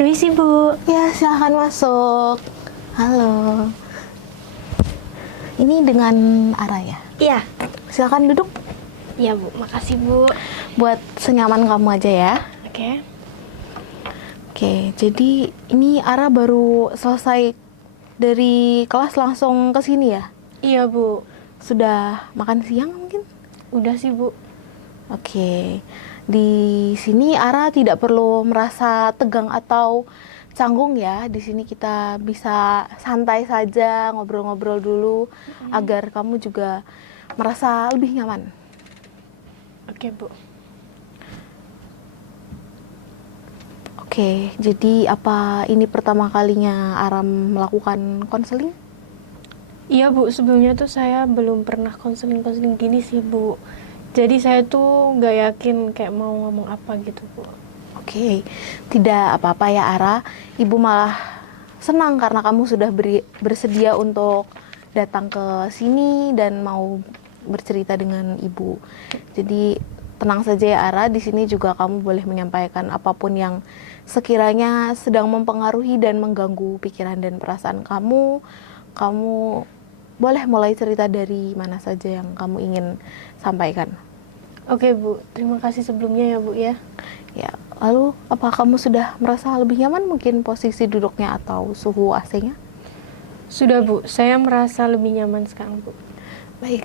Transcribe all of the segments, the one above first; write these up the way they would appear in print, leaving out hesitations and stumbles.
Permisi, Bu. Ya, silahkan masuk. Halo. Ini dengan Ara ya? Iya. Silahkan duduk. Iya, Bu. Makasih, Bu. Buat senyaman kamu aja ya. Oke. Oke, jadi ini Ara baru selesai dari kelas langsung ke sini ya? Iya, Bu. Sudah makan siang mungkin? Udah sih, Bu. Oke. Di sini Ara tidak perlu merasa tegang atau canggung ya. Di sini kita bisa santai saja, ngobrol-ngobrol dulu agar kamu juga merasa lebih nyaman. Oke, Bu. Oke, jadi apa ini pertama kalinya Aram melakukan konseling? Iya, Bu. Sebelumnya tuh saya belum pernah konseling-konseling gini sih, Bu. Jadi saya tuh nggak yakin kayak mau ngomong apa gitu, Bu. Oke, tidak apa-apa ya Ara. Ibu malah senang karena kamu sudah bersedia untuk datang ke sini dan mau bercerita dengan ibu. Jadi tenang saja ya Ara, di sini juga kamu boleh menyampaikan apapun yang sekiranya sedang mempengaruhi dan mengganggu pikiran dan perasaan kamu. Kamu boleh mulai cerita dari mana saja yang kamu ingin sampaikan. Oke, Bu. Terima kasih sebelumnya ya, Bu ya. Ya, lalu apa kamu sudah merasa lebih nyaman mungkin posisi duduknya atau suhu AC-nya? Sudah, Bu. Saya merasa lebih nyaman sekarang, Bu. Baik,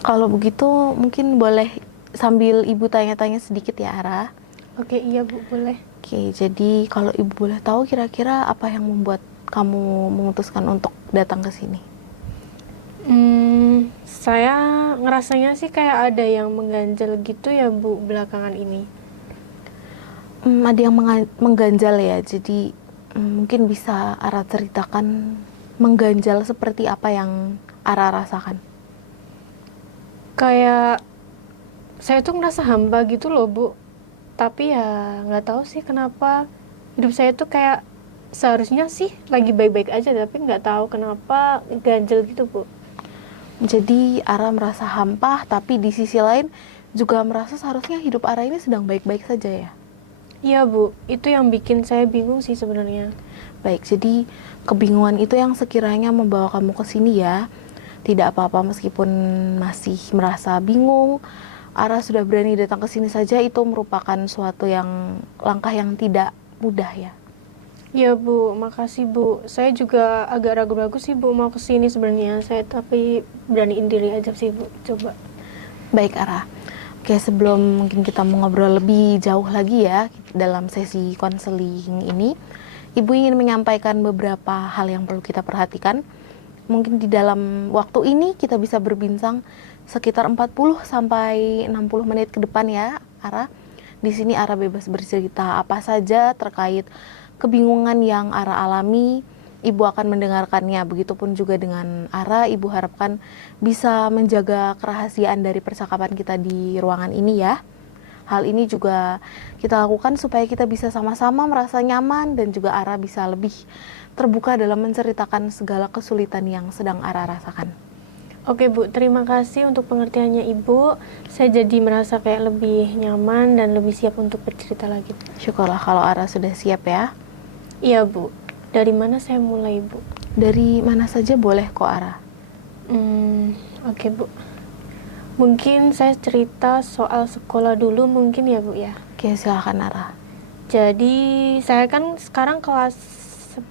kalau begitu mungkin boleh sambil ibu tanya-tanya sedikit ya Ara. Oke, iya, Bu. Boleh. Oke, jadi kalau ibu boleh tahu kira-kira apa yang membuat kamu memutuskan untuk datang ke sini? Saya ngerasanya sih kayak ada yang mengganjal gitu ya, Bu, belakangan ini. Ada yang mengganjal ya, jadi mungkin bisa Ara ceritakan mengganjal seperti apa yang Ara rasakan? Kayak saya tuh ngerasa hamba gitu loh, Bu. Tapi ya nggak tahu sih kenapa hidup saya tuh kayak seharusnya sih lagi baik-baik aja, tapi nggak tahu kenapa ganjel gitu, Bu. Jadi Ara merasa hampa, tapi di sisi lain juga merasa seharusnya hidup Ara ini sedang baik-baik saja ya. Iya, Bu. Itu yang bikin saya bingung sih sebenarnya. Baik, jadi kebingungan itu yang sekiranya membawa kamu ke sini ya. Tidak apa-apa meskipun masih merasa bingung. Ara sudah berani datang ke sini saja itu merupakan suatu yang langkah yang tidak mudah ya. Iya, Bu. Makasih, Bu. Saya juga agak ragu-ragu sih, Bu, mau kesini sebenarnya. Saya tapi beraniin diri aja sih, Bu. Coba. Baik, Ara. Oke, sebelum mungkin kita mau ngobrol lebih jauh lagi ya dalam sesi konseling ini, Ibu ingin menyampaikan beberapa hal yang perlu kita perhatikan. Mungkin di dalam waktu ini kita bisa berbincang sekitar 40 sampai 60 menit ke depan ya, Ara. Di sini Ara bebas bercerita apa saja terkait kebingungan yang Ara alami. Ibu akan mendengarkannya. Begitupun juga dengan Ara, Ibu harapkan bisa menjaga kerahasiaan dari percakapan kita di ruangan ini ya. Hal ini juga kita lakukan supaya kita bisa sama-sama merasa nyaman dan juga Ara bisa lebih terbuka dalam menceritakan segala kesulitan yang sedang Ara rasakan. Oke, Bu. Terima kasih untuk pengertiannya, Ibu. Saya jadi merasa kayak lebih nyaman dan lebih siap untuk bercerita lagi. Syukurlah kalau Ara sudah siap ya. Iya, Bu. Dari mana saya mulai, Bu? Dari mana saja boleh kok Ara. Oke, Bu. Mungkin saya cerita soal sekolah dulu mungkin ya, Bu ya. Oke, silakan Ara. Jadi saya kan sekarang kelas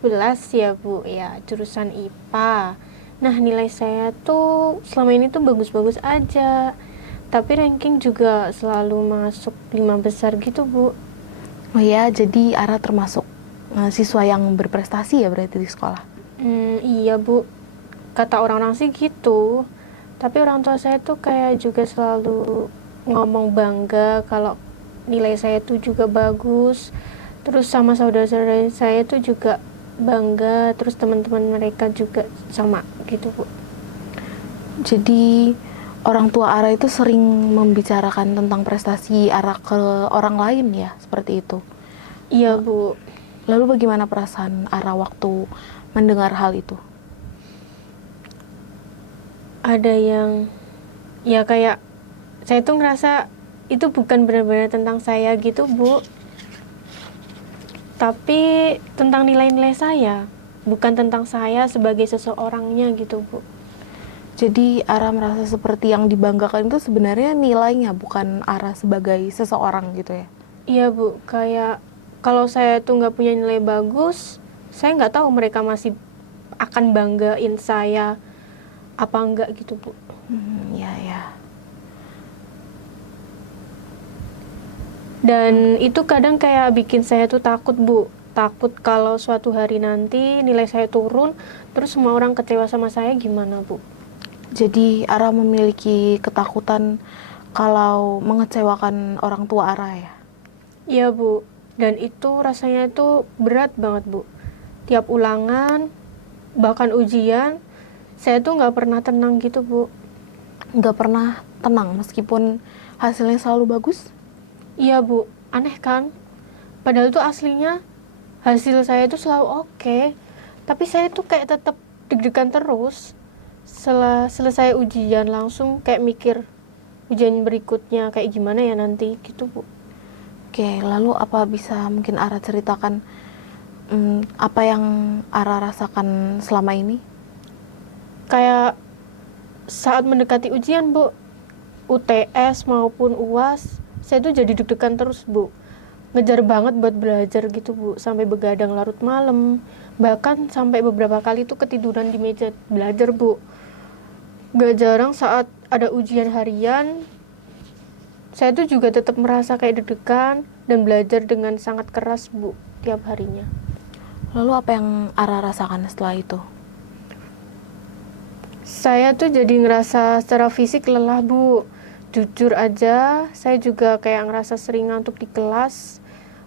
11 ya, Bu ya, jurusan IPA. Nah, nilai saya tuh selama ini tuh bagus-bagus aja. Tapi ranking juga selalu masuk 5 besar gitu, Bu. Oh ya, jadi Ara termasuk siswa yang berprestasi ya berarti di sekolah. Iya, Bu. Kata orang-orang sih gitu. Tapi orang tua saya tuh kayak juga selalu ngomong bangga kalau nilai saya tuh juga bagus. Terus sama saudara-saudara saya tuh juga bangga. Terus teman-teman mereka juga sama gitu, Bu. Jadi orang tua Ara itu sering membicarakan tentang prestasi Ara ke orang lain ya, seperti itu. Iya, Bu. Lalu bagaimana perasaan Ara waktu mendengar hal itu? Ada yang ya kayak saya tuh ngerasa itu bukan benar-benar tentang saya gitu, Bu. Tapi tentang nilai-nilai saya, bukan tentang saya sebagai seseorangnya gitu, Bu. Jadi Ara merasa seperti yang dibanggakan itu sebenarnya nilainya, bukan Ara sebagai seseorang gitu ya. Iya, Bu, kayak kalau saya tuh nggak punya nilai bagus, saya nggak tahu mereka masih akan banggain saya apa enggak gitu, Bu. Ya ya. Dan itu kadang kayak bikin saya tuh takut, Bu. Takut kalau suatu hari nanti nilai saya turun, terus semua orang kecewa sama saya gimana, Bu? Jadi Ara memiliki ketakutan kalau mengecewakan orang tua Ara ya. Iya, Bu. Dan itu rasanya itu berat banget, Bu. Tiap ulangan, bahkan ujian, saya tuh nggak pernah tenang gitu, Bu. Nggak pernah tenang meskipun hasilnya selalu bagus. Iya, Bu. Aneh kan? Padahal tuh aslinya hasil saya itu selalu oke. Tapi saya tuh kayak tetap deg-degan terus. Setelah selesai ujian langsung kayak mikir ujian berikutnya kayak gimana ya nanti gitu, Bu. Oke, lalu apa bisa mungkin Ara ceritakan apa yang Ara rasakan selama ini? Kayak saat mendekati ujian, Bu, UTS maupun UAS, saya tuh jadi deg-degan terus, Bu. Ngejar banget buat belajar gitu, Bu, sampai begadang larut malam. Bahkan sampai beberapa kali tuh ketiduran di meja belajar, Bu. Gak jarang saat ada ujian harian, saya tuh juga tetap merasa kayak deg-degan dan belajar dengan sangat keras, Bu, tiap harinya. Lalu apa yang Ara rasakan setelah itu? Saya tuh jadi ngerasa secara fisik lelah, Bu. Jujur aja, saya juga kayak ngerasa sering ngantuk di kelas.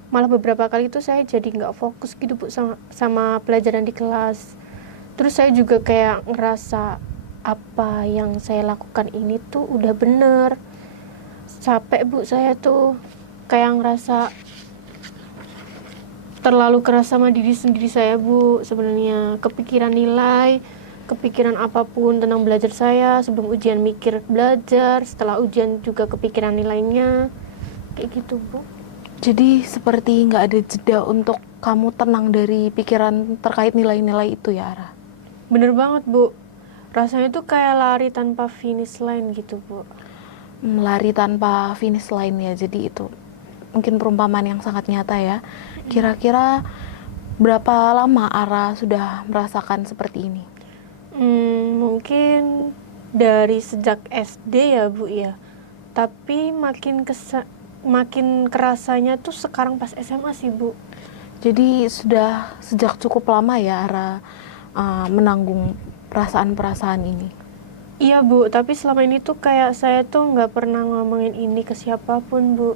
Malah beberapa kali itu saya jadi nggak fokus gitu, Bu, sama pelajaran di kelas. Terus saya juga kayak ngerasa apa yang saya lakukan ini tuh udah bener. Capek, Bu, saya tuh kayak ngerasa terlalu keras sama diri sendiri saya, Bu. Sebenarnya kepikiran nilai, kepikiran apapun tentang belajar saya. Sebelum ujian mikir belajar, setelah ujian juga kepikiran nilainya, kayak gitu, Bu. Jadi seperti nggak ada jeda untuk kamu tenang dari pikiran terkait nilai-nilai itu ya, Ara? Bener banget, Bu. Rasanya tuh kayak lari tanpa finish line gitu, Bu. Lari tanpa finish line ya, jadi itu mungkin perumpamaan yang sangat nyata ya. Kira-kira berapa lama Ara sudah merasakan seperti ini? Mungkin dari sejak SD ya, Bu, ya. Tapi makin kerasanya tuh sekarang pas SMA sih, Bu. Jadi sudah sejak cukup lama ya Ara menanggung perasaan-perasaan ini. Iya, Bu, tapi selama ini tuh kayak saya tuh nggak pernah ngomongin ini ke siapapun, Bu.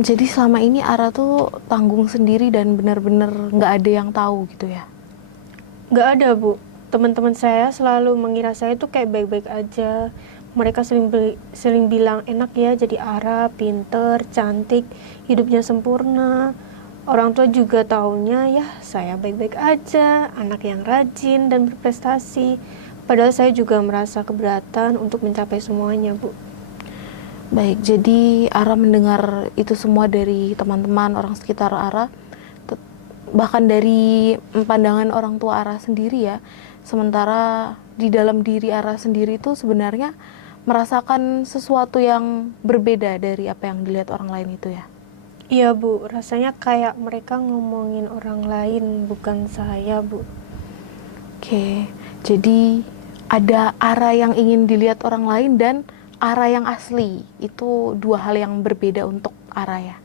Jadi selama ini Ara tuh tanggung sendiri dan benar-benar nggak ada yang tahu gitu ya? Nggak ada, Bu. Teman-teman saya selalu mengira saya tuh kayak baik-baik aja. Mereka sering bilang enak ya jadi Ara, pinter, cantik, hidupnya sempurna. Orang tua juga taunya ya saya baik-baik aja, anak yang rajin dan berprestasi. Padahal saya juga merasa keberatan untuk mencapai semuanya, Bu. Baik, jadi Ara mendengar itu semua dari teman-teman orang sekitar Ara, bahkan dari pandangan orang tua Ara sendiri ya. Sementara di dalam diri Ara sendiri itu sebenarnya merasakan sesuatu yang berbeda dari apa yang dilihat orang lain itu ya. Iya, Bu, rasanya kayak mereka ngomongin orang lain, bukan saya, Bu. Oke, jadi ada Ara yang ingin dilihat orang lain dan Ara yang asli. Itu dua hal yang berbeda untuk Ara ya.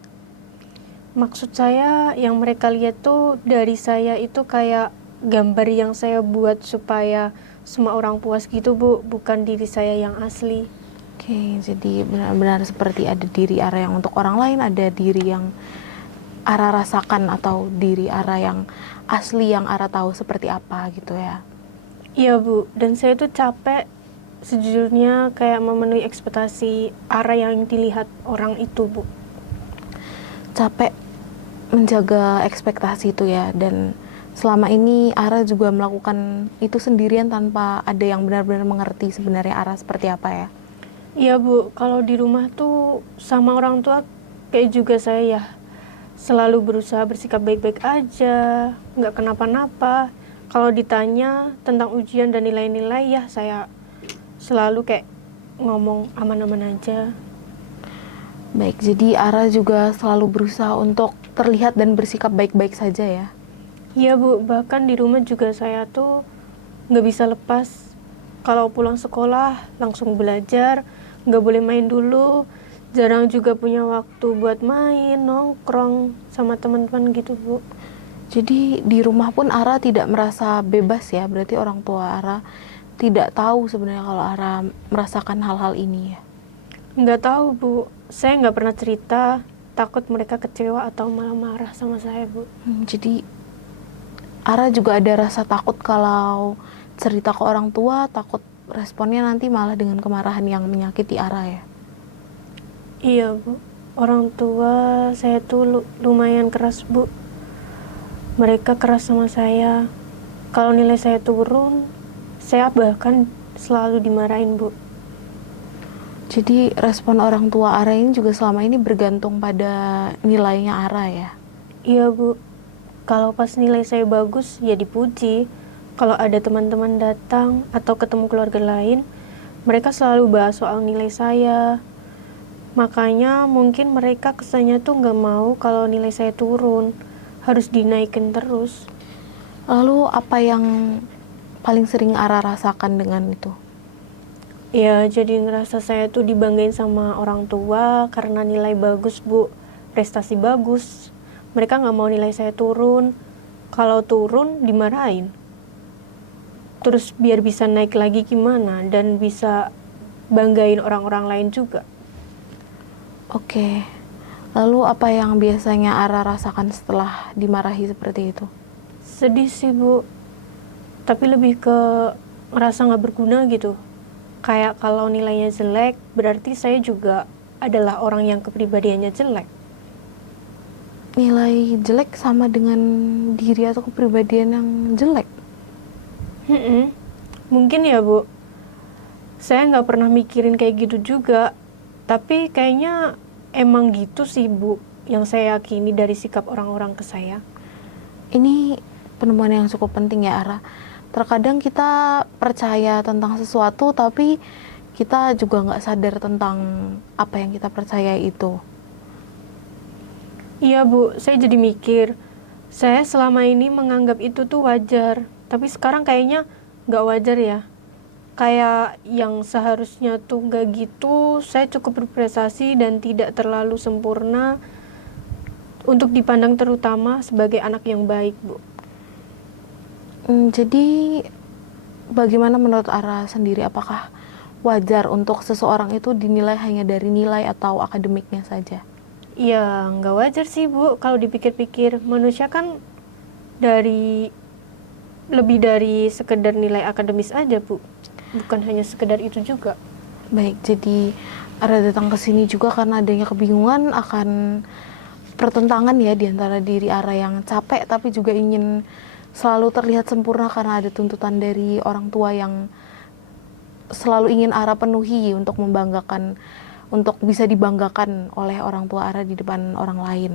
Maksud saya yang mereka lihat tuh dari saya itu kayak gambar yang saya buat supaya semua orang puas gitu, Bu, bukan diri saya yang asli. Oke, jadi benar-benar seperti ada diri Ara yang untuk orang lain, ada diri yang Ara rasakan atau diri Ara yang asli yang Ara tahu seperti apa gitu ya. Iya, Bu, dan saya tuh capek sejujurnya kayak memenuhi ekspektasi arah yang dilihat orang itu, Bu. Capek menjaga ekspektasi itu ya, dan selama ini Ara juga melakukan itu sendirian tanpa ada yang benar-benar mengerti sebenarnya Ara seperti apa ya. Iya, Bu, kalau di rumah tuh sama orang tua kayak juga saya ya selalu berusaha bersikap baik-baik aja, nggak kenapa-napa. Kalau ditanya tentang ujian dan nilai-nilai, ya saya selalu kayak ngomong aman-aman aja. Baik, jadi Ara juga selalu berusaha untuk terlihat dan bersikap baik-baik saja ya? Iya Bu, bahkan di rumah juga saya tuh nggak bisa lepas. Kalau pulang sekolah langsung belajar, nggak boleh main dulu. Jarang juga punya waktu buat main, nongkrong sama teman-teman gitu Bu. Jadi di rumah pun Ara tidak merasa bebas ya? Berarti orang tua Ara tidak tahu sebenarnya kalau Ara merasakan hal-hal ini ya? Nggak tahu Bu, saya nggak pernah cerita, takut mereka kecewa atau malah marah sama saya Bu. Jadi Ara juga ada rasa takut kalau cerita ke orang tua, takut responnya nanti malah dengan kemarahan yang menyakiti Ara ya? Iya Bu, orang tua saya tuh lumayan keras Bu. Mereka keras sama saya. Kalau nilai saya turun, saya bahkan selalu dimarahin Bu. Jadi respon orang tua Ara ini juga selama ini bergantung pada nilainya Ara ya? Iya Bu, kalau pas nilai saya bagus ya dipuji. Kalau ada teman-teman datang atau ketemu keluarga lain, mereka selalu bahas soal nilai saya. Makanya mungkin mereka kesannya tuh nggak mau kalau nilai saya turun, harus dinaikin terus. Lalu apa yang paling sering Ara rasakan dengan itu? Ya, jadi ngerasa saya tuh dibanggain sama orang tua karena nilai bagus, Bu. Prestasi bagus. Mereka nggak mau nilai saya turun. Kalau turun, dimarahin. Terus biar bisa naik lagi gimana dan bisa banggain orang-orang lain juga. Oke, lalu apa yang biasanya Ara rasakan setelah dimarahi seperti itu? Sedih sih, Bu. Tapi lebih ke ngerasa nggak berguna gitu. Kayak kalau nilainya jelek, berarti saya juga adalah orang yang kepribadiannya jelek. Nilai jelek sama dengan diri atau kepribadian yang jelek? Mungkin ya Bu, saya nggak pernah mikirin kayak gitu juga. Tapi kayaknya emang gitu sih Bu, yang saya yakini dari sikap orang-orang ke saya. Ini penemuan yang cukup penting ya Ara. Terkadang kita percaya tentang sesuatu tapi kita juga nggak sadar tentang apa yang kita percaya itu. Iya Bu, saya jadi mikir, saya selama ini menganggap itu tuh wajar. Tapi sekarang kayaknya nggak wajar ya. Kayak yang seharusnya tuh nggak gitu, saya cukup berprestasi dan tidak terlalu sempurna untuk dipandang terutama sebagai anak yang baik Bu. Jadi bagaimana menurut Ara sendiri? Apakah wajar untuk seseorang itu dinilai hanya dari nilai atau akademiknya saja? Ya nggak wajar sih Bu, kalau dipikir-pikir manusia kan dari lebih dari sekedar nilai akademis aja Bu, bukan hanya sekedar itu juga. Baik, jadi Ara datang ke sini juga karena adanya kebingungan akan pertentangan ya di antara diri Ara yang capek tapi juga ingin selalu terlihat sempurna karena ada tuntutan dari orang tua yang selalu ingin Ara penuhi untuk membanggakan, untuk bisa dibanggakan oleh orang tua Ara di depan orang lain.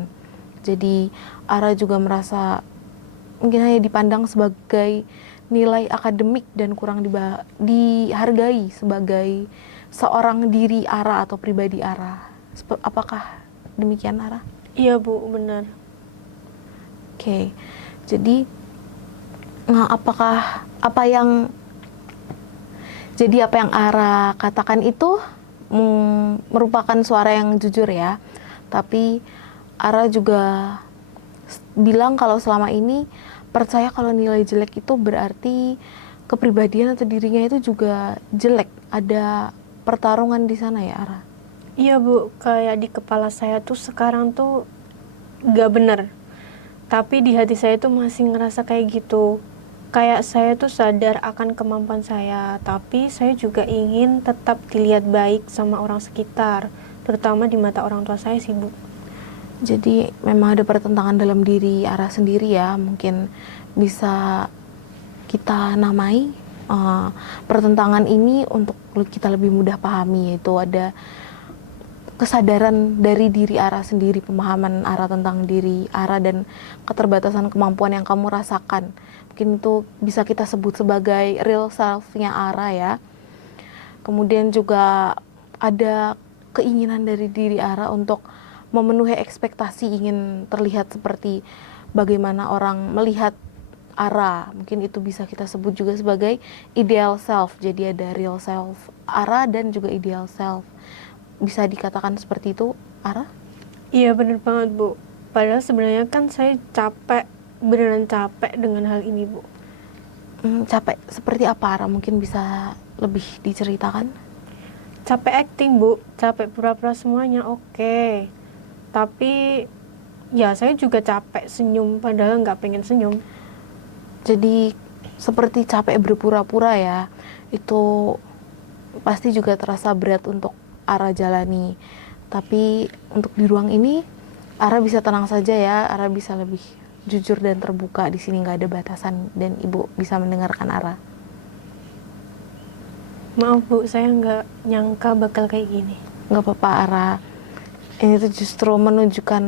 Jadi Ara juga merasa mungkin hanya dipandang sebagai nilai akademik dan kurang dihargai sebagai seorang diri Ara atau pribadi Ara. Apakah demikian Ara? Iya Bu, benar. Oke, jadi apakah apa yang Ara katakan itu merupakan suara yang jujur ya, tapi Ara juga bilang kalau selama ini percaya kalau nilai jelek itu berarti kepribadian atau dirinya itu juga jelek. Ada pertarungan di sana ya Ara? Iya Bu, kayak di kepala saya tuh sekarang tuh gak bener. Tapi di hati saya tuh masih ngerasa kayak gitu. Kayak saya tuh sadar akan kemampuan saya, tapi saya juga ingin tetap dilihat baik sama orang sekitar, terutama di mata orang tua saya sih Bu. Jadi memang ada pertentangan dalam diri Ara sendiri ya, mungkin bisa kita namai pertentangan ini untuk kita lebih mudah pahami, yaitu ada kesadaran dari diri Ara sendiri, pemahaman Ara tentang diri Ara dan keterbatasan kemampuan yang kamu rasakan. Mungkin itu bisa kita sebut sebagai real self-nya Ara ya. Kemudian juga ada keinginan dari diri Ara untuk memenuhi ekspektasi, ingin terlihat seperti bagaimana orang melihat Ara. Mungkin itu bisa kita sebut juga sebagai ideal self. Jadi ada real self Ara dan juga ideal self. Bisa dikatakan seperti itu, Ara? Iya bener banget Bu. Padahal sebenarnya kan saya capek, beneran capek dengan hal ini Bu. Capek seperti apa, Ara? Mungkin bisa lebih diceritakan? Capek acting Bu, capek pura-pura semuanya oke. Tapi ya saya juga capek senyum padahal nggak pengen senyum. Jadi seperti capek berpura-pura ya. Itu pasti juga terasa berat untuk Ara jalani. Tapi untuk di ruang ini Ara bisa tenang saja ya. Ara bisa lebih jujur dan terbuka. Di sini nggak ada batasan dan Ibu bisa mendengarkan Ara. Maaf Bu, saya nggak nyangka bakal kayak gini. Nggak apa-apa, Ara. Ini tuh justru menunjukkan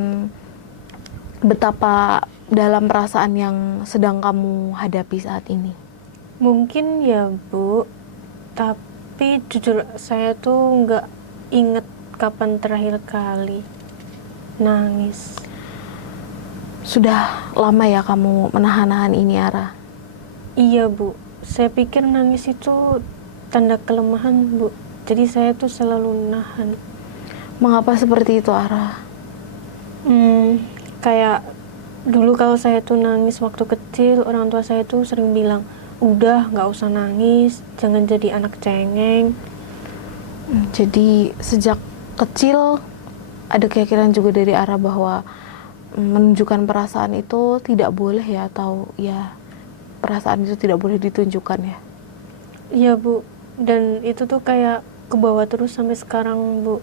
betapa dalam perasaan yang sedang kamu hadapi saat ini. Mungkin ya Bu, tapi jujur saya tuh nggak inget kapan terakhir kali nangis. Sudah lama ya kamu menahan-nahan ini, Ara? Iya Bu, saya pikir nangis itu tanda kelemahan Bu. Jadi saya tuh selalu nahan. Mengapa seperti itu, Ara? Kayak dulu kalau saya tuh nangis waktu kecil, orang tua saya tuh sering bilang, udah nggak usah nangis, jangan jadi anak cengeng. Jadi sejak kecil ada keyakinan juga dari Ara bahwa menunjukkan perasaan itu tidak boleh ya, atau ya perasaan itu tidak boleh ditunjukkan ya. Iya Bu, dan itu tuh kayak kebawa terus sampai sekarang Bu.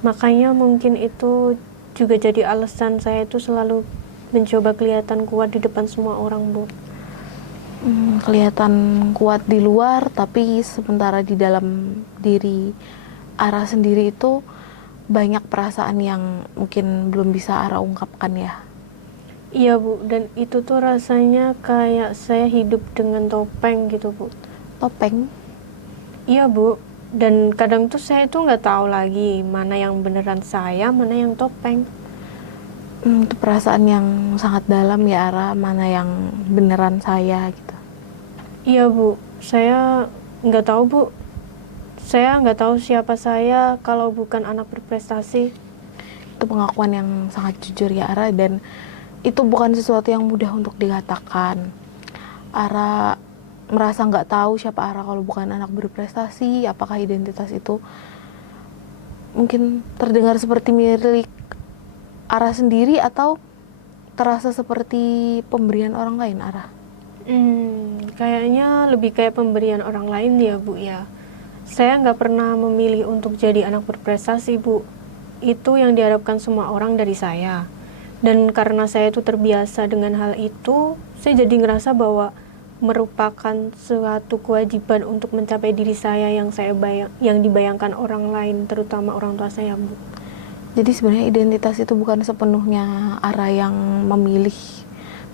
Makanya mungkin itu juga jadi alasan saya itu selalu mencoba kelihatan kuat di depan semua orang Bu. Kelihatan kuat di luar, tapi sementara di dalam diri Ara sendiri itu banyak perasaan yang mungkin belum bisa Ara ungkapkan ya. Iya Bu, dan itu tuh rasanya kayak saya hidup dengan topeng gitu Bu. Topeng? Iya Bu, dan kadang tuh saya tuh nggak tahu lagi mana yang beneran saya, mana yang topeng. Itu perasaan yang sangat dalam ya, Ara, mana yang beneran saya gitu. Iya Bu, saya nggak tahu Bu. Saya nggak tahu siapa saya kalau bukan anak berprestasi. Itu pengakuan yang sangat jujur ya, Ara, dan itu bukan sesuatu yang mudah untuk dikatakan. Ara merasa nggak tahu siapa Ara kalau bukan anak berprestasi. Apakah identitas itu mungkin terdengar seperti milik Ara sendiri atau terasa seperti pemberian orang lain, Ara? Kayaknya lebih kayak pemberian orang lain ya Bu ya. Saya nggak pernah memilih untuk jadi anak berprestasi Bu. Itu yang diharapkan semua orang dari saya. Dan karena saya itu terbiasa dengan hal itu, saya jadi ngerasa bahwa merupakan suatu kewajiban untuk mencapai diri saya yang yang dibayangkan orang lain, terutama orang tua saya Bu. Jadi sebenarnya identitas itu bukan sepenuhnya Ara yang memilih,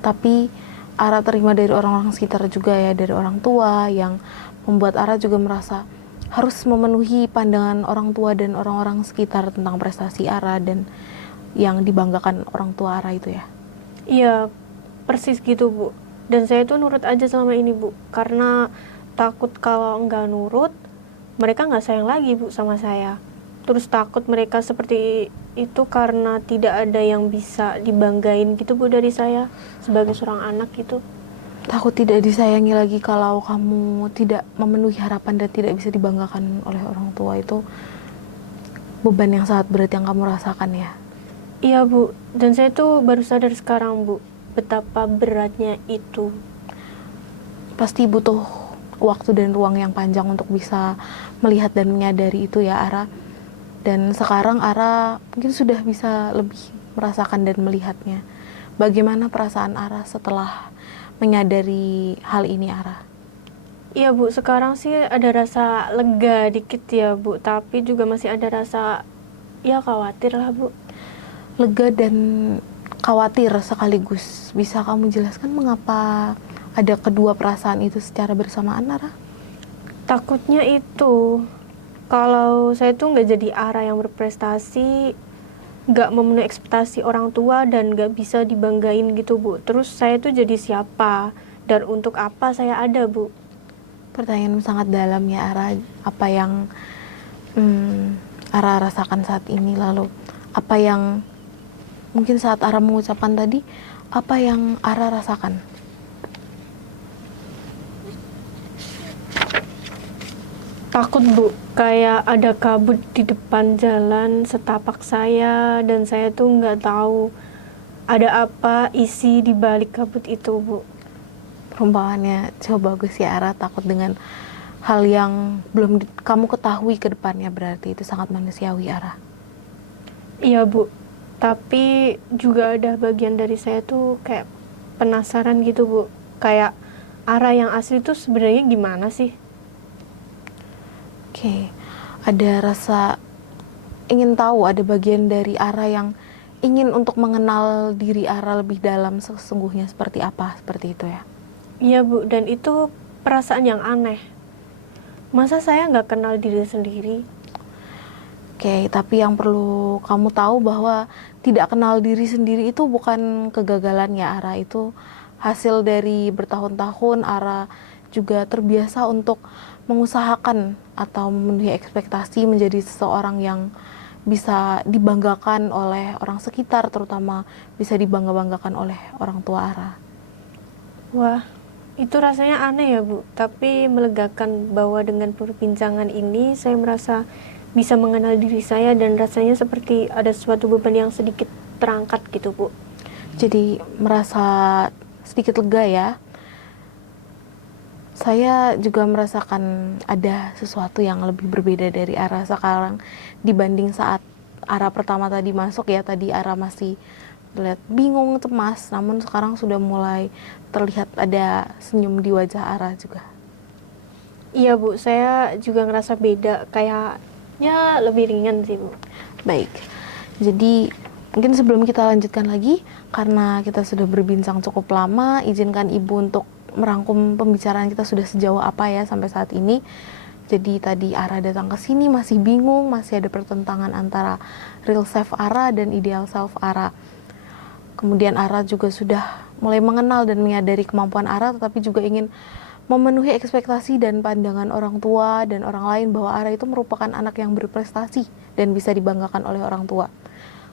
tapi Ara terima dari orang-orang sekitar juga ya, dari orang tua yang membuat Ara juga merasa harus memenuhi pandangan orang tua dan orang-orang sekitar tentang prestasi Ara dan yang dibanggakan orang tua Ara itu ya. Iya, persis gitu Bu. Dan saya tuh nurut aja selama ini Bu, karena takut kalau nggak nurut, mereka nggak sayang lagi Bu sama saya. Terus takut mereka seperti itu karena tidak ada yang bisa dibanggain gitu Bu dari saya sebagai seorang anak gitu. Takut tidak disayangi lagi kalau kamu tidak memenuhi harapan dan tidak bisa dibanggakan oleh orang tua, itu beban yang sangat berat yang kamu rasakan ya. Iya Bu, dan saya tuh baru sadar sekarang Bu, betapa beratnya itu. Pasti butuh waktu dan ruang yang panjang untuk bisa melihat dan menyadari itu ya, Ara. Dan sekarang Ara mungkin sudah bisa lebih merasakan dan melihatnya. Bagaimana perasaan Ara setelah menyadari hal ini, Ara? Iya Bu, sekarang sih ada rasa lega dikit ya Bu, tapi juga masih ada rasa ya khawatir lah Bu. Lega dan khawatir sekaligus. Bisa kamu jelaskan mengapa ada kedua perasaan itu secara bersamaan, Ara? Takutnya itu, kalau saya tuh nggak jadi Ara yang berprestasi, nggak memenuhi ekspektasi orang tua dan nggak bisa dibanggain gitu Bu. Terus saya tuh jadi siapa dan untuk apa saya ada Bu? Pertanyaan sangat dalam ya, Ara. Apa yang Ara rasakan saat ini, lalu apa yang mungkin saat Ara mengucapkan tadi, apa yang Ara rasakan? Takut Bu, kayak ada kabut di depan jalan setapak saya dan saya tuh nggak tahu ada apa isi di balik kabut itu Bu. Perumpamannya coba bagus ya, Ara. Takut dengan hal yang belum kamu ketahui ke depannya, berarti itu sangat manusiawi, Ara. Iya Bu, tapi juga ada bagian dari saya tuh kayak penasaran gitu Bu. Kayak Ara yang asli tuh sebenarnya gimana sih? Oke, ada rasa ingin tahu, ada bagian dari Ara yang ingin untuk mengenal diri Ara lebih dalam sesungguhnya seperti apa, seperti itu ya. Iya Bu, dan itu perasaan yang aneh. Masa saya nggak kenal diri sendiri? Oke, tapi yang perlu kamu tahu bahwa tidak kenal diri sendiri itu bukan kegagalan ya, Ara. Itu hasil dari bertahun-tahun Ara juga terbiasa untuk mengusahakan atau memenuhi ekspektasi menjadi seseorang yang bisa dibanggakan oleh orang sekitar, terutama bisa dibangga-banggakan oleh orang tua Ara. Wah, itu rasanya aneh ya Bu, tapi melegakan bahwa dengan perbincangan ini saya merasa bisa mengenal diri saya dan rasanya seperti ada suatu beban yang sedikit terangkat gitu Bu. Jadi merasa sedikit lega ya. Saya juga merasakan ada sesuatu yang lebih berbeda dari Ara sekarang dibanding saat Ara pertama tadi masuk ya. Tadi Ara masih terlihat bingung, cemas, namun sekarang sudah mulai terlihat ada senyum di wajah Ara juga. Iya Bu, saya juga ngerasa beda, kayaknya lebih ringan sih Bu. Baik, jadi mungkin sebelum kita lanjutkan lagi, karena kita sudah berbincang cukup lama, izinkan Ibu untuk merangkum pembicaraan kita sudah sejauh apa ya sampai saat ini. Jadi tadi Ara datang ke sini masih bingung, masih ada pertentangan antara real self Ara dan ideal self Ara. Kemudian Ara juga sudah mulai mengenal dan menyadari kemampuan Ara, tetapi juga ingin memenuhi ekspektasi dan pandangan orang tua dan orang lain bahwa Ara itu merupakan anak yang berprestasi dan bisa dibanggakan oleh orang tua.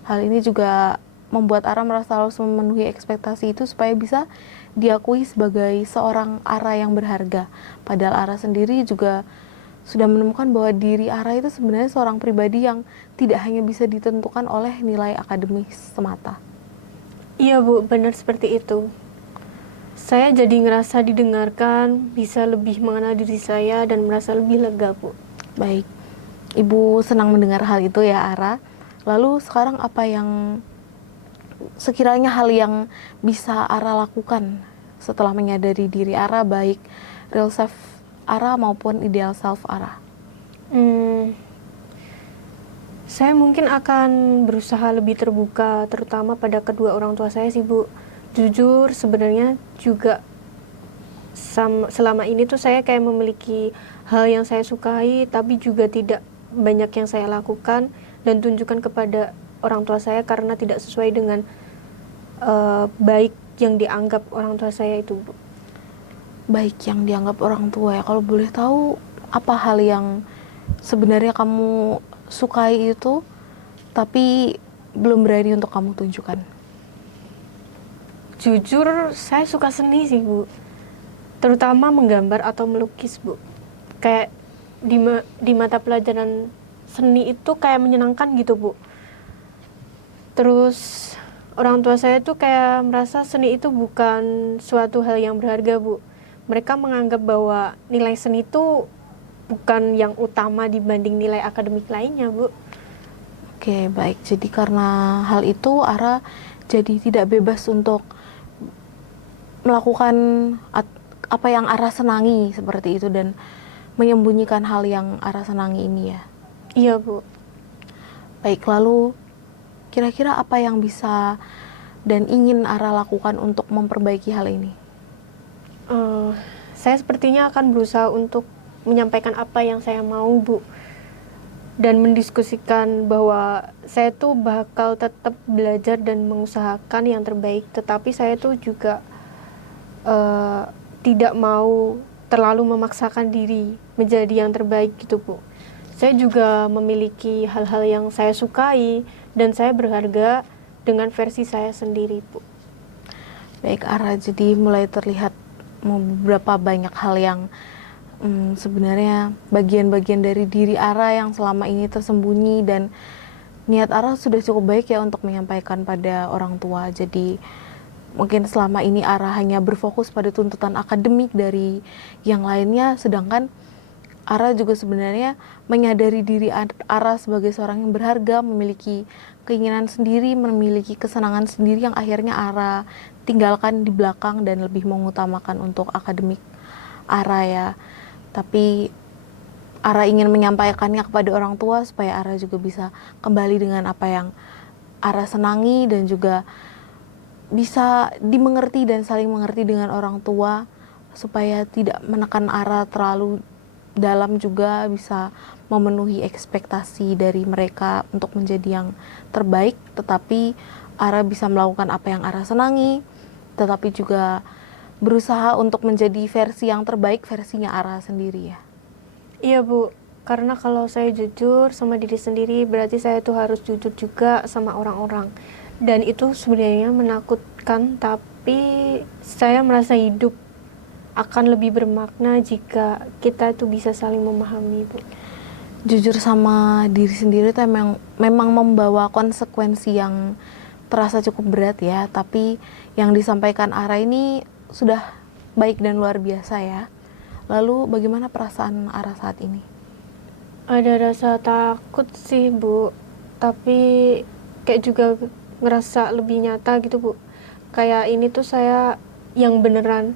Hal ini juga membuat Ara merasa harus memenuhi ekspektasi itu supaya bisa diakui sebagai seorang Ara yang berharga. Padahal Ara sendiri juga sudah menemukan bahwa diri Ara itu sebenarnya seorang pribadi yang tidak hanya bisa ditentukan oleh nilai akademis semata. Iya Bu, benar seperti itu. Saya jadi ngerasa didengarkan, bisa lebih mengenal diri saya dan merasa lebih lega Bu. Baik, Ibu senang mendengar hal itu ya, Ara. Lalu sekarang apa yang sekiranya hal yang bisa Ara lakukan setelah menyadari diri Ara, baik real self Ara maupun ideal self Ara? Saya mungkin akan berusaha lebih terbuka, terutama pada kedua orang tua saya sih Bu. Jujur sebenarnya juga selama ini tuh saya kayak memiliki hal yang saya sukai, tapi juga tidak banyak yang saya lakukan dan tunjukkan kepada orang tua saya karena tidak sesuai dengan baik yang dianggap orang tua saya itu Bu. Baik yang dianggap orang tua ya, kalau boleh tahu apa hal yang sebenarnya kamu sukai itu tapi belum berani untuk kamu tunjukkan? Jujur saya suka seni sih Bu, terutama menggambar atau melukis Bu. Kayak di mata pelajaran seni itu kayak menyenangkan gitu Bu. Terus orang tua saya tuh kayak merasa seni itu bukan suatu hal yang berharga Bu. Mereka menganggap bahwa nilai seni itu bukan yang utama dibanding nilai akademik lainnya Bu. Oke, baik. Jadi karena hal itu Ara jadi tidak bebas untuk melakukan apa yang Ara senangi seperti itu dan menyembunyikan hal yang Ara senangi ini ya. Iya Bu. Baik, lalu kira-kira apa yang bisa dan ingin Ara lakukan untuk memperbaiki hal ini? Saya sepertinya akan berusaha untuk menyampaikan apa yang saya mau Bu, dan mendiskusikan bahwa saya tuh bakal tetap belajar dan mengusahakan yang terbaik, tetapi saya tuh juga eh, tidak mau terlalu memaksakan diri menjadi yang terbaik gitu Bu. Saya juga memiliki hal-hal yang saya sukai dan saya berharga dengan versi saya sendiri Bu. Baik Ara, jadi mulai terlihat beberapa banyak hal yang sebenarnya bagian-bagian dari diri Ara yang selama ini tersembunyi, dan niat Ara sudah cukup baik ya untuk menyampaikan pada orang tua. Jadi mungkin selama ini Ara hanya berfokus pada tuntutan akademik dari yang lainnya, sedangkan Ara juga sebenarnya menyadari diri Ara sebagai seorang yang berharga, memiliki keinginan sendiri, memiliki kesenangan sendiri yang akhirnya Ara tinggalkan di belakang dan lebih mengutamakan untuk akademik Ara ya. Tapi Ara ingin menyampaikannya kepada orang tua supaya Ara juga bisa kembali dengan apa yang Ara senangi dan juga bisa dimengerti dan saling mengerti dengan orang tua, supaya tidak menekan Ara terlalu dalam, juga bisa memenuhi ekspektasi dari mereka untuk menjadi yang terbaik, tetapi Ara bisa melakukan apa yang Ara senangi, tetapi juga berusaha untuk menjadi versi yang terbaik, versinya Ara sendiri ya. Iya Bu, karena kalau saya jujur sama diri sendiri berarti saya tuh harus jujur juga sama orang-orang. Dan itu sebenarnya menakutkan, tapi saya merasa hidup akan lebih bermakna jika kita itu bisa saling memahami Bu. Jujur sama diri sendiri itu memang membawa konsekuensi yang terasa cukup berat ya, tapi yang disampaikan Ara ini sudah baik dan luar biasa ya. Lalu bagaimana perasaan Ara saat ini? Ada rasa takut sih Bu, tapi kayak juga ngerasa lebih nyata gitu Bu. Kayak ini tuh saya yang beneran,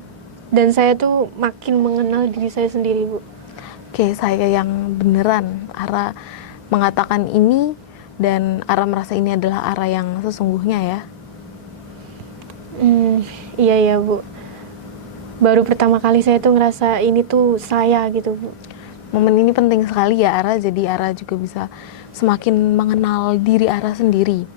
dan saya tuh makin mengenal diri saya sendiri Bu. Oke, saya yang beneran. Ara mengatakan ini dan Ara merasa ini adalah Ara yang sesungguhnya ya. Iya ya Bu. Baru pertama kali saya tuh ngerasa ini tuh saya gitu Bu. Momen ini penting sekali ya Ara, jadi Ara juga bisa semakin mengenal diri Ara sendiri.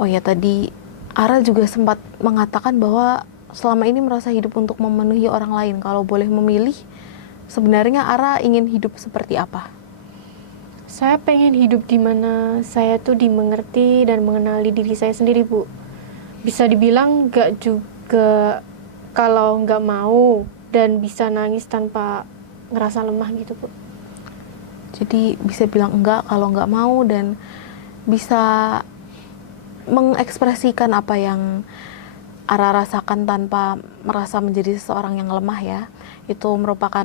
Oh ya, tadi Ara juga sempat mengatakan bahwa selama ini merasa hidup untuk memenuhi orang lain. Kalau boleh memilih, sebenarnya Ara ingin hidup seperti apa? Saya pengen hidup di mana saya tuh dimengerti dan mengenali diri saya sendiri Bu. Bisa dibilang gak juga kalau nggak mau, dan bisa nangis tanpa ngerasa lemah gitu Bu. Jadi bisa bilang enggak kalau enggak mau, dan bisa mengekspresikan apa yang Ara rasakan tanpa merasa menjadi seseorang yang lemah ya. Itu merupakan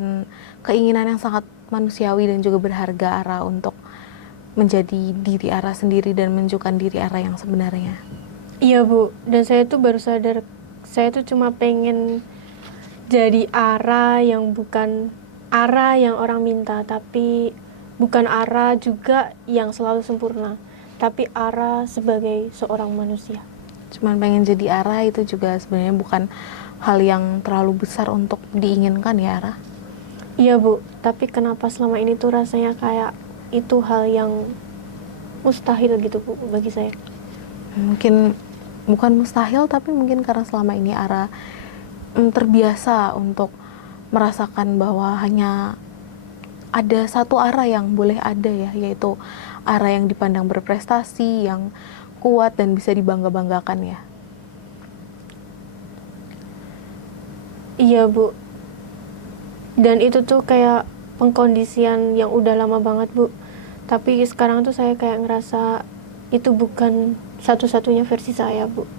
keinginan yang sangat manusiawi dan juga berharga Ara untuk menjadi diri Ara sendiri dan menunjukkan diri Ara yang sebenarnya. Iya Bu, dan saya tuh baru sadar saya tuh cuma pengen jadi Ara yang bukan Ara yang orang minta, tapi bukan Ara juga yang selalu sempurna, tapi Ara sebagai seorang manusia. Cuman pengen jadi Ara itu juga sebenarnya bukan hal yang terlalu besar untuk diinginkan ya Ara. Iya Bu, tapi kenapa selama ini tuh rasanya kayak itu hal yang mustahil gitu Bu bagi saya. Mungkin bukan mustahil, tapi mungkin karena selama ini Ara terbiasa untuk merasakan bahwa hanya ada satu Ara yang boleh ada ya, yaitu Ara yang dipandang berprestasi, yang kuat dan bisa dibangga-banggakan ya. Iya Bu, dan itu tuh kayak pengkondisian yang udah lama banget Bu, tapi sekarang tuh saya kayak ngerasa itu bukan satu-satunya versi saya Bu.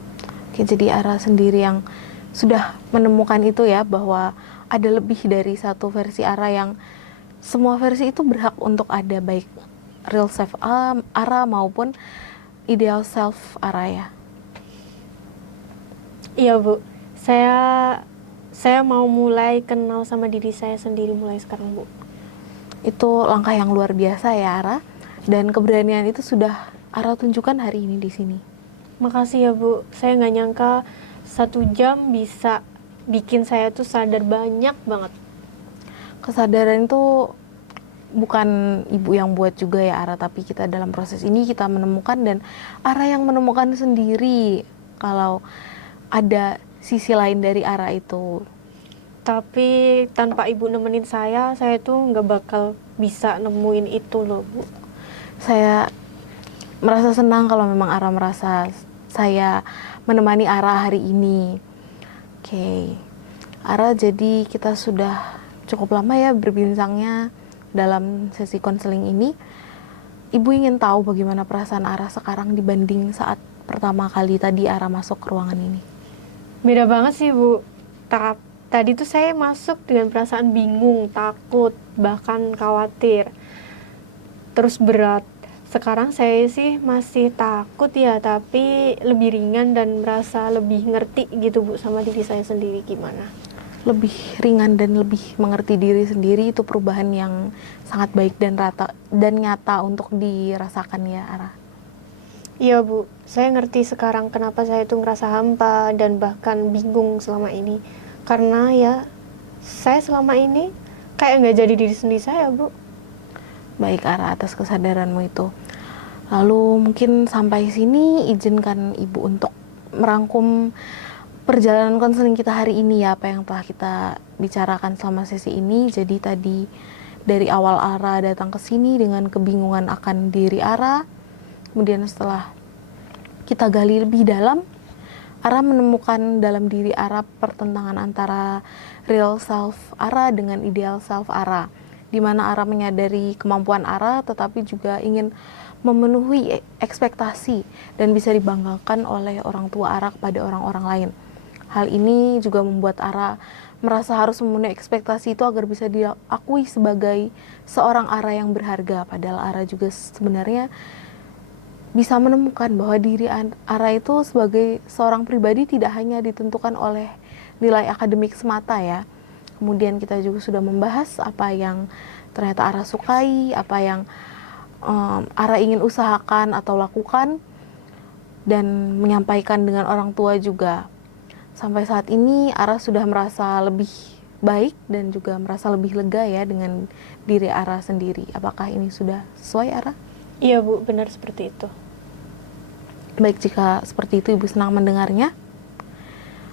Oke, jadi Ara sendiri yang sudah menemukan itu ya, bahwa ada lebih dari satu versi Ara, yang semua versi itu berhak untuk ada, baik real self Ara maupun ideal self Ara ya. Iya Bu, saya saya mau mulai kenal sama diri saya sendiri mulai sekarang, Bu. Itu langkah yang luar biasa ya, Ara. Dan keberanian itu sudah Ara tunjukkan hari ini di sini. Makasih ya, Bu. Saya nggak nyangka 1 jam bisa bikin saya tuh sadar banyak banget. Kesadaran itu bukan ibu yang buat juga ya, Ara, tapi kita dalam proses ini kita menemukan, dan Ara yang menemukan sendiri kalau ada sisi lain dari Ara itu. Tapi tanpa ibu nemenin saya tuh nggak bakal bisa nemuin itu loh, Bu. Saya merasa senang kalau memang Ara merasa saya menemani Ara hari ini. Oke, Ara, jadi kita sudah cukup lama ya berbincangnya dalam sesi konseling ini. Ibu ingin tahu bagaimana perasaan Ara sekarang dibanding saat pertama kali tadi Ara masuk ke ruangan ini. Beda banget sih, Bu. Tadi tuh saya masuk dengan perasaan bingung, takut, bahkan khawatir. Terus berat. Sekarang saya sih masih takut ya, tapi lebih ringan dan merasa lebih ngerti gitu, Bu, sama diri saya sendiri gimana. Lebih ringan dan lebih mengerti diri sendiri, itu perubahan yang sangat baik dan nyata untuk dirasakan ya, Ara. Iya, Bu, saya ngerti sekarang kenapa saya tuh ngerasa hampa dan bahkan bingung selama ini. Karena ya, saya selama ini kayak nggak jadi diri sendiri saya, Bu. Baik, Ara, atas kesadaranmu itu. Lalu mungkin sampai sini izinkan Ibu untuk merangkum perjalanan konseling kita hari ini ya, apa yang telah kita bicarakan selama sesi ini. Jadi tadi dari awal Ara datang ke sini dengan kebingungan akan diri Ara. Kemudian setelah kita gali lebih dalam, Ara menemukan dalam diri Ara pertentangan antara real self Ara dengan ideal self Ara, di mana Ara menyadari kemampuan Ara tetapi juga ingin memenuhi ekspektasi dan bisa dibanggakan oleh orang tua Ara kepada orang-orang lain. Hal ini juga membuat Ara merasa harus memenuhi ekspektasi itu agar bisa diakui sebagai seorang Ara yang berharga, padahal Ara juga sebenarnya bisa menemukan bahwa diri Ara itu sebagai seorang pribadi tidak hanya ditentukan oleh nilai akademik semata ya. Kemudian kita juga sudah membahas apa yang ternyata Ara sukai, apa yang Ara ingin usahakan atau lakukan, dan menyampaikan dengan orang tua juga. Sampai saat ini Ara sudah merasa lebih baik dan juga merasa lebih lega ya dengan diri Ara sendiri. Apakah ini sudah sesuai, Ara? Iya, Bu, benar seperti itu. Baik, jika seperti itu Ibu senang mendengarnya.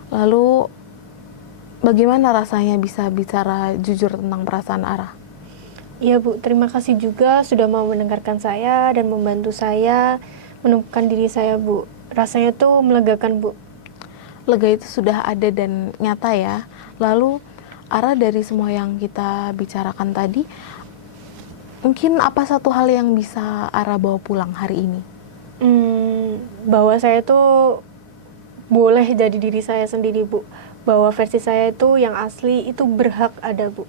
Lalu bagaimana rasanya bisa bicara jujur tentang perasaan Ara? Iya, Bu, terima kasih juga sudah mau mendengarkan saya dan membantu saya menemukan diri saya, Bu. Rasanya tuh melegakan, Bu. Lega itu sudah ada dan nyata ya. Lalu Ara, dari semua yang kita bicarakan tadi, mungkin apa satu hal yang bisa Ara bawa pulang hari ini? Bahwa saya tuh boleh jadi diri saya sendiri, Bu. Bahwa versi saya itu yang asli itu berhak ada, Bu.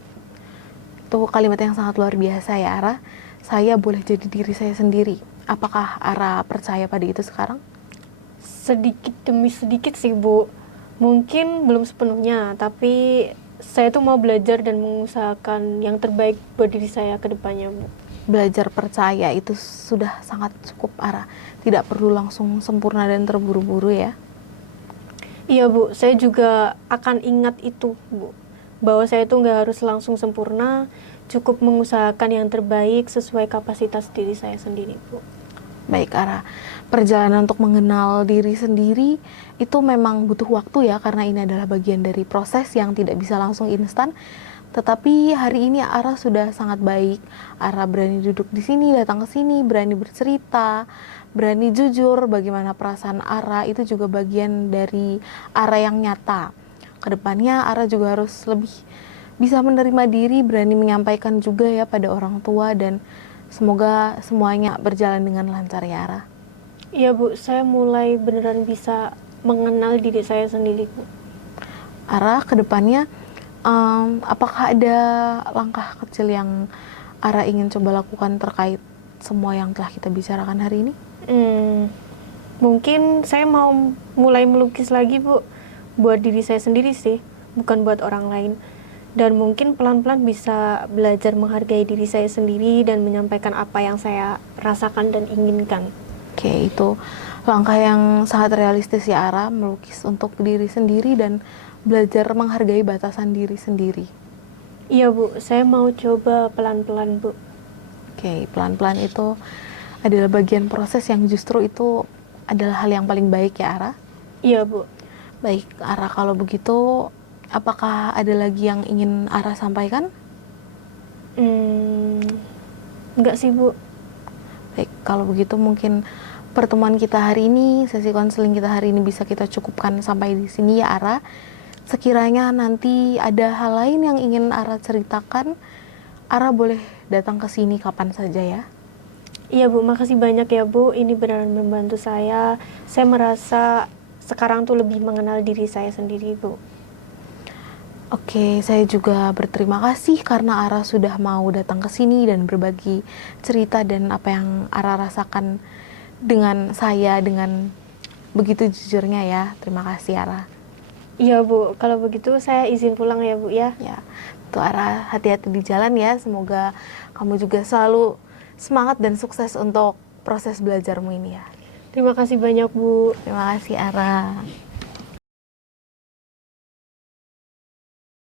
Itu kalimat yang sangat luar biasa ya, Ara. Saya boleh jadi diri saya sendiri. Apakah Ara percaya pada itu sekarang? Sedikit demi sedikit sih, Bu. Mungkin belum sepenuhnya, tapi saya tuh mau belajar dan mengusahakan yang terbaik buat diri saya ke depannya, Bu. Belajar percaya itu sudah sangat cukup, Ara. Tidak perlu langsung sempurna dan terburu-buru ya. Iya, Bu, saya juga akan ingat itu, Bu. Bahwa saya tuh nggak harus langsung sempurna, cukup mengusahakan yang terbaik sesuai kapasitas diri saya sendiri, Bu. Baik, Ara. Perjalanan untuk mengenal diri sendiri itu memang butuh waktu ya, karena ini adalah bagian dari proses yang tidak bisa langsung instan. Tetapi hari ini Ara sudah sangat baik. Ara berani duduk di sini, datang ke sini, berani bercerita, berani jujur bagaimana perasaan Ara, itu juga bagian dari Ara yang nyata. Kedepannya Ara juga harus lebih bisa menerima diri, berani menyampaikan juga ya pada orang tua, dan semoga semuanya berjalan dengan lancar ya, Ara. Iya, Bu, saya mulai beneran bisa mengenal diri saya sendiri, Bu. Ara, kedepannya apakah ada langkah kecil yang Ara ingin coba lakukan terkait semua yang telah kita bicarakan hari ini? Mungkin saya mau mulai melukis lagi, Bu. Buat diri saya sendiri sih. bukan buat orang lain. Dan mungkin pelan-pelan bisa belajar menghargai diri saya sendiri dan menyampaikan apa yang saya rasakan dan inginkan. Oke, itu langkah yang sangat realistis ya Ara, melukis untuk diri sendiri dan belajar menghargai batasan diri sendiri. Iya Bu, saya mau coba pelan-pelan Bu. Oke, pelan-pelan itu adalah bagian proses yang justru itu adalah hal yang paling baik ya Ara. Iya Bu. Baik, Ara, kalau begitu apakah ada lagi yang ingin Ara sampaikan? Enggak sih Bu. Baik, kalau begitu mungkin pertemuan kita hari ini, sesi konseling kita hari ini bisa kita cukupkan sampai di sini ya Ara. Sekiranya nanti ada hal lain yang ingin Ara ceritakan, Ara boleh datang ke sini kapan saja ya. Iya Bu, makasih banyak ya Bu. Ini beneran membantu saya. Saya merasa sekarang tuh lebih mengenal diri saya sendiri Bu. Oke, saya juga berterima kasih karena Ara sudah mau datang ke sini dan berbagi cerita dan apa yang Ara rasakan dengan saya dengan begitu jujurnya ya. Terima kasih Ara. Iya Bu, kalau begitu saya izin pulang ya Bu ya. Ya, tuh Ara, hati-hati di jalan ya. Semoga kamu juga selalu semangat dan sukses untuk proses belajarmu ini ya. Terima kasih banyak Bu. Terima kasih Ara.